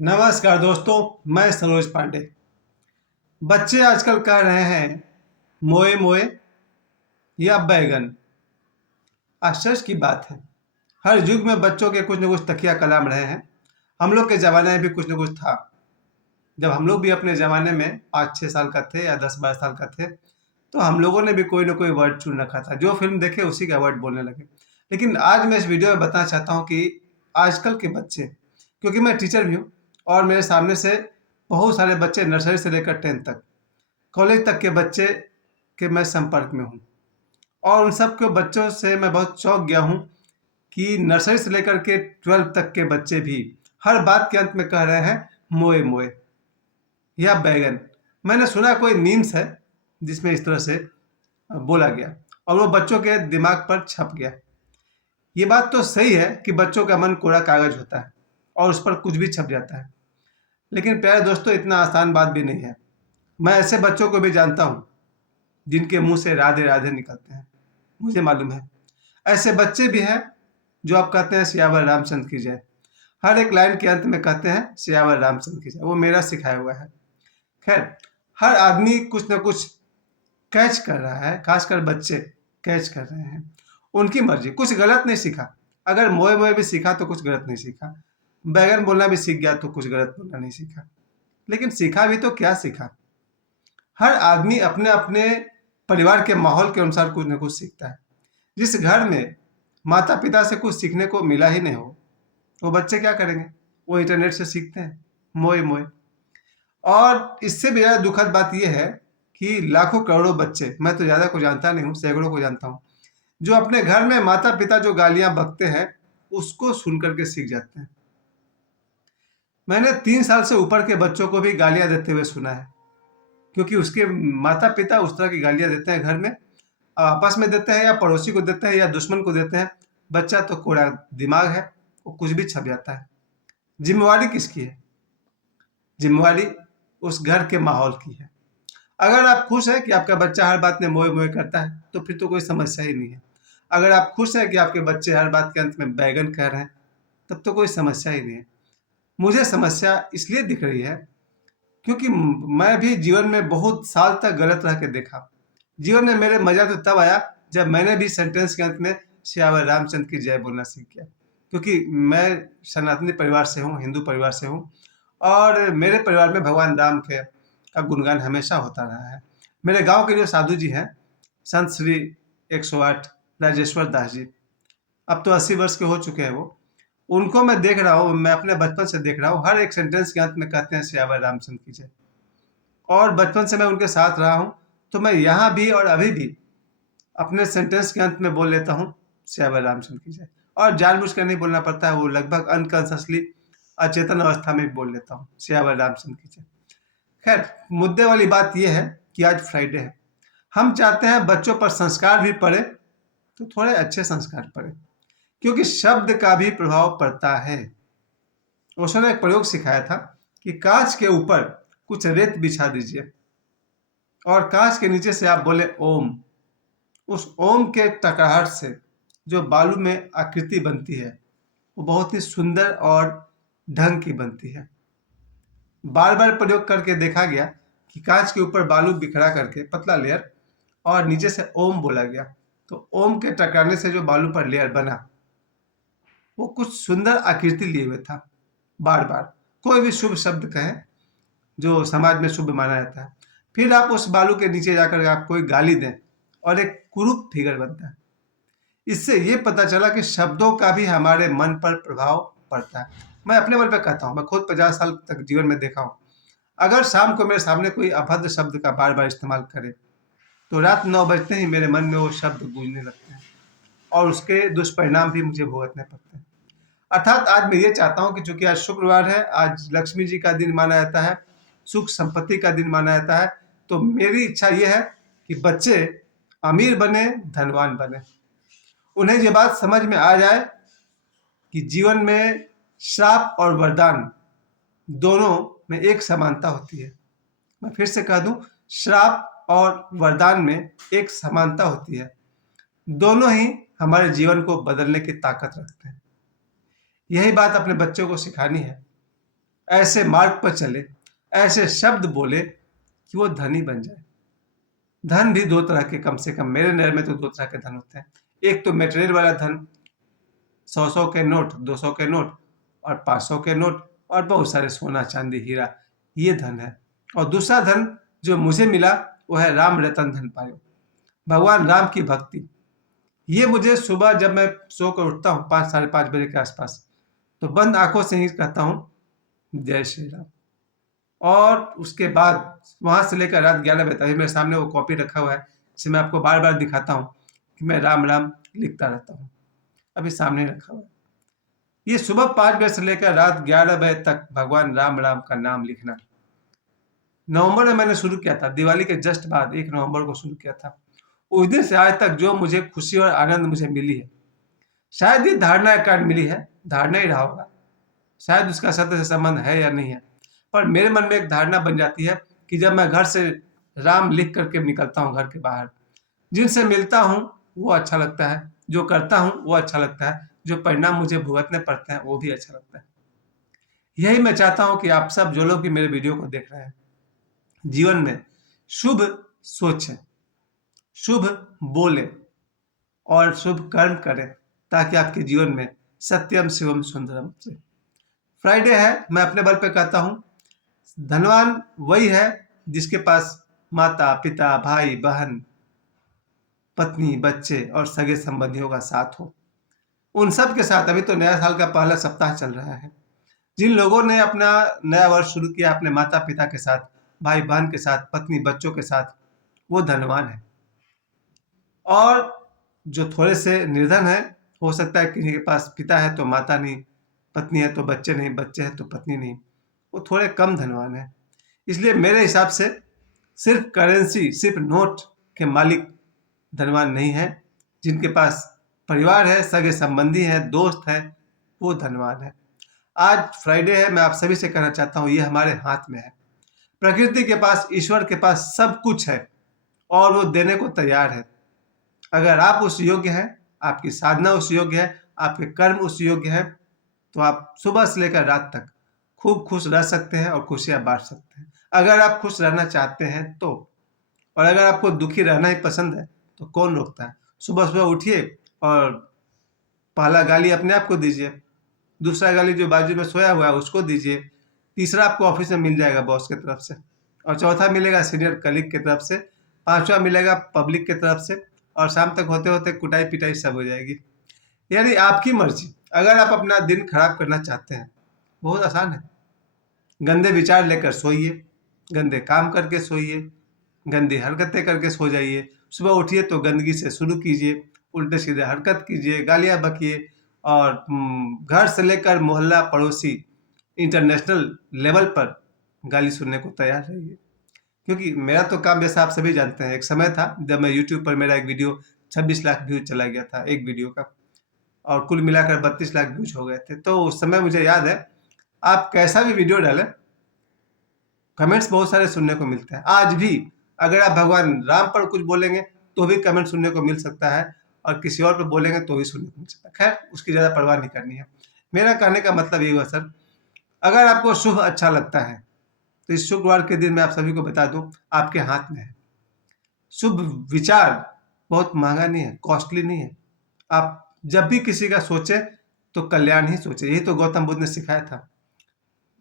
नमस्कार दोस्तों, मैं सरोज पांडे। बच्चे आजकल कह रहे हैं मोए मोए या बैगन। आश्चर्य की बात है, हर युग में बच्चों के कुछ न कुछ तकिया कलाम रहे हैं। हम लोग के ज़माने में भी कुछ न कुछ था। जब हम लोग भी अपने ज़माने में 5-6 साल का थे या 10-12 साल का थे, तो हम लोगों ने भी कोई ना कोई वर्ड चुन रखा था। जो फिल्म देखे उसी का वर्ड बोलने लगे। लेकिन आज मैं इस वीडियो में बताना चाहता हूँ कि आजकल के बच्चे, क्योंकि मैं टीचर भी हूँ और मेरे सामने से बहुत सारे बच्चे नर्सरी से लेकर 10th तक, कॉलेज तक के बच्चे के मैं संपर्क में हूँ। और उन सब के बच्चों से मैं बहुत चौंक गया हूँ कि नर्सरी से लेकर के 12th तक के बच्चे भी हर बात के अंत में कह रहे हैं मोए मोए या बैगन। मैंने सुना कोई मीम्स है जिसमें इस तरह से बोला गया और वो बच्चों के दिमाग पर छप गया। ये बात तो सही है कि बच्चों का मन कोरा कागज होता है और उस पर कुछ भी छप जाता है। लेकिन प्यारे दोस्तों, इतना आसान बात भी नहीं है। मैं ऐसे बच्चों को भी जानता हूँ जिनके मुंह से राधे राधे निकलते हैं, मुझे मालूम है। ऐसे बच्चे भी हैं जो आप कहते हैं सियावर रामचंद्र की जय। हर एक लाइन के अंत में कहते हैं सियावर रामचंद्र की जय। वो मेरा सिखाया हुआ है। खैर, हर आदमी कुछ न कुछ कैच कर रहा है, खासकर बच्चे कैच कर रहे हैं। उनकी मर्जी, कुछ गलत नहीं सीखा। अगर मोए मोए भी सीखा तो कुछ गलत नहीं सीखा। बैगन बोलना भी सीख गया तो कुछ गलत बोलना नहीं सीखा। लेकिन सीखा भी तो क्या सीखा? हर आदमी अपने अपने परिवार के माहौल के अनुसार कुछ न कुछ सीखता है। जिस घर में माता पिता से कुछ सीखने को मिला ही नहीं हो, वो बच्चे क्या करेंगे? वो इंटरनेट से सीखते हैं मोए मोए। और इससे भी ज़्यादा दुखद बात यह है कि लाखों करोड़ों बच्चे, मैं तो ज़्यादा को जानता नहीं हूँ, सैकड़ों को जानता हूँ, जो अपने घर में माता पिता जो गालियाँ बकते हैं उसको सुन करके सीख जाते हैं। मैंने 3 साल से ऊपर के बच्चों को भी गालियाँ देते हुए सुना है, क्योंकि उसके माता पिता उस तरह की गालियाँ देते हैं घर में, आपस में देते हैं या पड़ोसी को देते हैं या दुश्मन को देते हैं। बच्चा तो कोड़ा दिमाग है, वो कुछ भी छप जाता है। जिम्मेवारी किसकी है? जिम्मेवारी उस घर के माहौल की है। अगर आप खुश हैं कि आपका बच्चा हर बात में मोए मोए करता है तो फिर तो कोई समस्या ही नहीं है। अगर आप खुश हैं कि आपके बच्चे हर बात के अंत में बैगन कह रहे हैं, तब तो कोई समस्या ही नहीं है। मुझे समस्या इसलिए दिख रही है क्योंकि मैं भी जीवन में बहुत साल तक गलत रह के देखा। जीवन में मेरे मजा तो तब आया जब मैंने भी सेंटेंस के अंत में सियावर रामचंद्र की जय बोलना सीख गया। क्योंकि मैं सनातनी परिवार से हूँ, हिंदू परिवार से हूँ, और मेरे परिवार में भगवान राम के का गुणगान हमेशा होता रहा है। मेरे गांव के जो साधु जी हैं, संत श्री 108 राजेश्वर दास जी, अब तो 80 वर्ष के हो चुके हैं वो। उनको मैं देख रहा हूँ, मैं अपने बचपन से देख रहा हूँ, हर एक सेंटेंस के अंत में कहते हैं सियावर रामचंद्र की जय। और बचपन से मैं उनके साथ रहा हूँ, तो मैं यहाँ भी और अभी भी अपने सेंटेंस के अंत में बोल लेता हूँ सियावर रामचंद्र की जय। और जानबूझ कर नहीं बोलना पड़ता है, वो लगभग अनकॉन्शियसली, अचेतन अवस्था में भी बोल लेता हूँ सियावर रामचंद्र की जय। खैर, मुद्दे वाली बात यह है कि आज फ्राइडे है। हम चाहते हैं बच्चों पर संस्कार भी पड़े, तो थोड़े अच्छे संस्कार पड़े, क्योंकि शब्द का भी प्रभाव पड़ता है। ओशो ने एक प्रयोग सिखाया था कि कांच के ऊपर कुछ रेत बिछा दीजिए और कांच के नीचे से आप बोले ओम। उस ओम के टकराहट से जो बालू में आकृति बनती है वो बहुत ही सुंदर और ढंग की बनती है। बार बार प्रयोग करके देखा गया कि कांच के ऊपर बालू बिखरा करके पतला लेयर और नीचे से ओम बोला गया, तो ओम के टकराने से जो बालू पर लेयर बना वो कुछ सुंदर आकृति लिए हुए था। बार बार कोई भी शुभ शब्द कहें जो समाज में शुभ माना जाता है, फिर आप उस बालू के नीचे जाकर आप कोई गाली दें और एक कुरूप फिगर बनता है। इससे ये पता चला कि शब्दों का भी हमारे मन पर प्रभाव पड़ता है। मैं अपने बल पे कहता हूँ, मैं खुद 50 साल तक जीवन में देखा हूँ। अगर शाम को मेरे सामने कोई अभद्र शब्द का बार बार इस्तेमाल करे तो रात 9 बजते ही मेरे मन में वो शब्द गूंजने लगते हैं और उसके दुष्परिणाम भी मुझे भुगतने पड़ते हैं। अर्थात आज मैं ये चाहता हूँ कि चूंकि आज शुक्रवार है, आज लक्ष्मी जी का दिन माना जाता है, सुख संपत्ति का दिन माना जाता है, तो मेरी इच्छा ये है कि बच्चे अमीर बने, धनवान बने। उन्हें ये बात समझ में आ जाए कि जीवन में श्राप और वरदान दोनों में एक समानता होती है। मैं फिर से कह दूं, श्राप और वरदान में एक समानता होती है। दोनों ही हमारे जीवन को बदलने की ताकत रखते हैं। यही बात अपने बच्चों को सिखानी है। ऐसे मार्ग पर चले, ऐसे शब्द बोले कि वो धनी बन जाए। धन भी दो तरह के, कम से कम मेरे नज़र में तो दो तरह के धन होते हैं। एक तो मटेरियल वाला धन, 100 के नोट, 200 के नोट और 500 के नोट और बहुत सारे सोना चांदी हीरा, ये धन है। और दूसरा धन जो मुझे मिला वो है राम रतन धन पायो, भगवान राम की भक्ति। ये मुझे सुबह जब मैं सो कर उठता हूँ 5 साढ़े 5 बजे के आसपास, तो बंद आंखों से ही कहता हूँ जय श्री राम। और उसके बाद वहां से लेकर रात 11 बजे तक अभी मेरे सामने वो कॉपी रखा हुआ है, जिसे मैं आपको बार बार दिखाता हूँ कि मैं राम राम लिखता रहता हूँ, अभी सामने रखा हुआ है। ये सुबह 5 बजे से लेकर रात 11 बजे तक भगवान राम राम का नाम लिखना नवंबर में मैंने शुरू किया था, दिवाली के जस्ट बाद 1 नवंबर को शुरू किया था। उस दिन से आज तक जो मुझे खुशी और आनंद मुझे मिली है, शायद ये धारणा के कारण मिली है, धारणा ही रहा होगा, शायद उसका सत्य से संबंध है या नहीं है, पर मेरे मन में एक धारणा बन जाती है कि जब मैं घर से राम लिख करके निकलता हूँ घर के बाहर, जिनसे मिलता हूँ वो अच्छा लगता है, जो करता हूँ वो अच्छा लगता है, जो परिणाम मुझे भुगतने पड़ते हैं वो भी अच्छा लगता है। यही मैं चाहता हूँ कि आप सब जो लोग भी मेरे वीडियो को देख रहे हैं, जीवन में शुभ सोचें, शुभ बोले और शुभ कर्म करें, ताकि आपके जीवन में सत्यम शिवम सुंदरम से। फ्राइडे है, मैं अपने बल पे कहता हूँ धनवान वही है जिसके पास माता पिता भाई बहन पत्नी बच्चे और सगे संबंधियों का साथ हो। उन सब के साथ अभी तो नया साल का पहला सप्ताह चल रहा है, जिन लोगों ने अपना नया वर्ष शुरू किया अपने माता पिता के साथ, भाई बहन के साथ, पत्नी बच्चों के साथ, वो धनवान है। और जो थोड़े से निर्धन है, हो सकता है किसी के पास पिता है तो माता नहीं, पत्नी है तो बच्चे नहीं, बच्चे हैं तो पत्नी नहीं, वो थोड़े कम धनवान है। इसलिए मेरे हिसाब से सिर्फ करेंसी, सिर्फ नोट के मालिक धनवान नहीं है, जिनके पास परिवार है, सगे संबंधी हैं, दोस्त हैं, वो धनवान है। आज फ्राइडे है, मैं आप सभी से कहना चाहता हूँ ये हमारे हाथ में है। प्रकृति के पास, ईश्वर के पास सब कुछ है और वो देने को तैयार है। अगर आप उस योग्य हैं, आपकी साधना उस योग्य है, आपके कर्म उस योग्य है, तो आप सुबह से लेकर रात तक खूब खुश रह सकते हैं और खुशियां बांट सकते हैं। अगर आप खुश रहना चाहते हैं तो, और अगर आपको दुखी रहना ही पसंद है तो कौन रोकता है। सुबह सुबह उठिए और पहला गाली अपने आप को दीजिए, दूसरा गाली जो बाजू में सोया हुआ है उसको दीजिए, तीसरा आपको ऑफिस में मिल जाएगा बॉस की तरफ से, और चौथा मिलेगा सीनियर कलीग की तरफ से, पांचवा मिलेगा पब्लिक की तरफ से, और शाम तक होते होते कुटाई पिटाई सब हो जाएगी। यानी आपकी मर्जी। अगर आप अपना दिन खराब करना चाहते हैं, बहुत आसान है, गंदे विचार लेकर सोइए, गंदे काम करके सोइए, गंदी हरकतें करके सो जाइए, सुबह उठिए तो गंदगी से शुरू कीजिए, उल्टे सीधे हरकत कीजिए, गालियां बकिए, और घर से लेकर मोहल्ला पड़ोसी इंटरनेशनल लेवल पर गाली सुनने को तैयार रहिए। क्योंकि मेरा तो काम, जैसा आप सभी जानते हैं, एक समय था जब मैं यूट्यूब पर मेरा एक वीडियो 26 लाख व्यूज चला गया था एक वीडियो का, और कुल मिलाकर 32 लाख व्यूज हो गए थे। तो उस समय मुझे याद है, आप कैसा भी वीडियो डालें, कमेंट्स बहुत सारे सुनने को मिलते हैं। आज भी अगर आप भगवान राम पर कुछ बोलेंगे तो भी कमेंट सुनने को मिल सकता है, और किसी और पर बोलेंगे तो भी सुनने को मिल सकता है। खैर, उसकी ज़्यादा परवाह नहीं करनी है। मेरा कहने का मतलब ये हुआ सर, अगर आपको शुभ अच्छा लगता है तो इस शुक्रवार के दिन मैं आप सभी को बता दूं, आपके हाथ में है। शुभ विचार बहुत महंगा नहीं है, कॉस्टली नहीं है। आप जब भी किसी का सोचे तो कल्याण ही सोचे। यही तो गौतम बुद्ध ने सिखाया था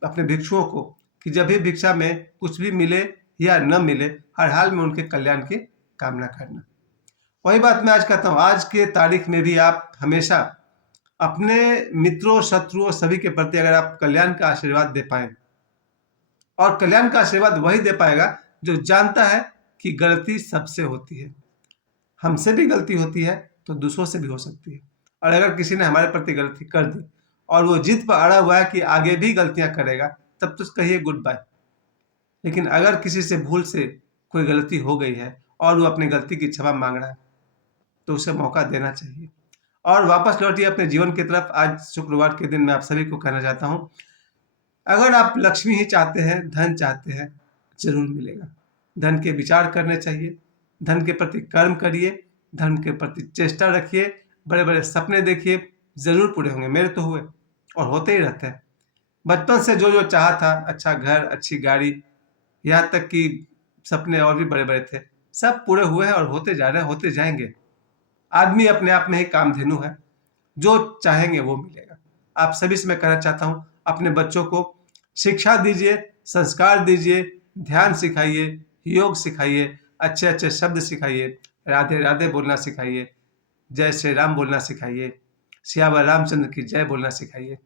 अपने भिक्षुओं को, कि जब भी भिक्षा में कुछ भी मिले या न मिले, हर हाल में उनके कल्याण की कामना करना। वही बात मैं आज कहता हूँ, आज के तारीख में भी आप हमेशा अपने मित्रों, शत्रुओं, सभी के प्रति अगर आप कल्याण का आशीर्वाद दे पाए, और कल्याण का आशीर्वाद वही दे पाएगा जो जानता है कि गलती सबसे होती है, हमसे भी गलती होती है तो दूसरों से भी हो सकती है। और अगर किसी ने हमारे प्रति गलती कर दी और वो जिद पर अड़ा हुआ है कि आगे भी गलतियां करेगा, तब तो कहिए गुड बाय। लेकिन अगर किसी से भूल से कोई गलती हो गई है और वो अपनी गलती की क्षमा मांग रहा है, तो उसे मौका देना चाहिए और वापस लौटिए अपने जीवन की तरफ। आज शुक्रवार के दिन मैं आप सभी को कहना चाहता हूँ, अगर आप लक्ष्मी ही चाहते हैं, धन चाहते हैं, जरूर मिलेगा। धन के विचार करने चाहिए, धन के प्रति कर्म करिए, धन के प्रति चेष्टा रखिए, बड़े बड़े सपने देखिए, जरूर पूरे होंगे। मेरे तो हुए और होते ही रहते हैं। बचपन से जो जो चाहा था, अच्छा घर, अच्छी गाड़ी, यहाँ तक कि सपने और भी बड़े बड़े थे, सब पूरे हुए हैं और होते जा रहे हैं, होते जाएंगे। आदमी अपने आप में ही कामधेनु है, जो चाहेंगे वो मिलेगा। आप सभी से मैं कहना चाहता हूँ, अपने बच्चों को शिक्षा दीजिए, संस्कार दीजिए, ध्यान सिखाइए, योग सिखाइए, अच्छे अच्छे शब्द सिखाइए, राधे राधे बोलना सिखाइए, जय श्री राम बोलना सिखाइए, सियावर रामचंद्र की जय बोलना सिखाइए।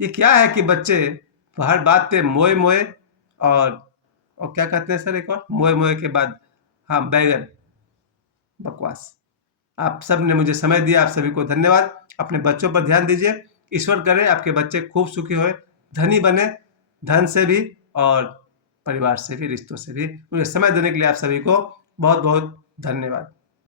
ये क्या है कि बच्चे हर बात पे मोए मोए और क्या कहते हैं सर, एक और मोए मोए के बाद, हाँ, बैगन, बकवास। आप सब ने मुझे समय दिया, आप सभी को धन्यवाद। अपने बच्चों पर ध्यान दीजिए। ईश्वर करे आपके बच्चे खूब सुखी होए, धनी बने, धन से भी और परिवार से भी, रिश्तों से भी। मुझे समय देने के लिए आप सभी को बहुत बहुत धन्यवाद।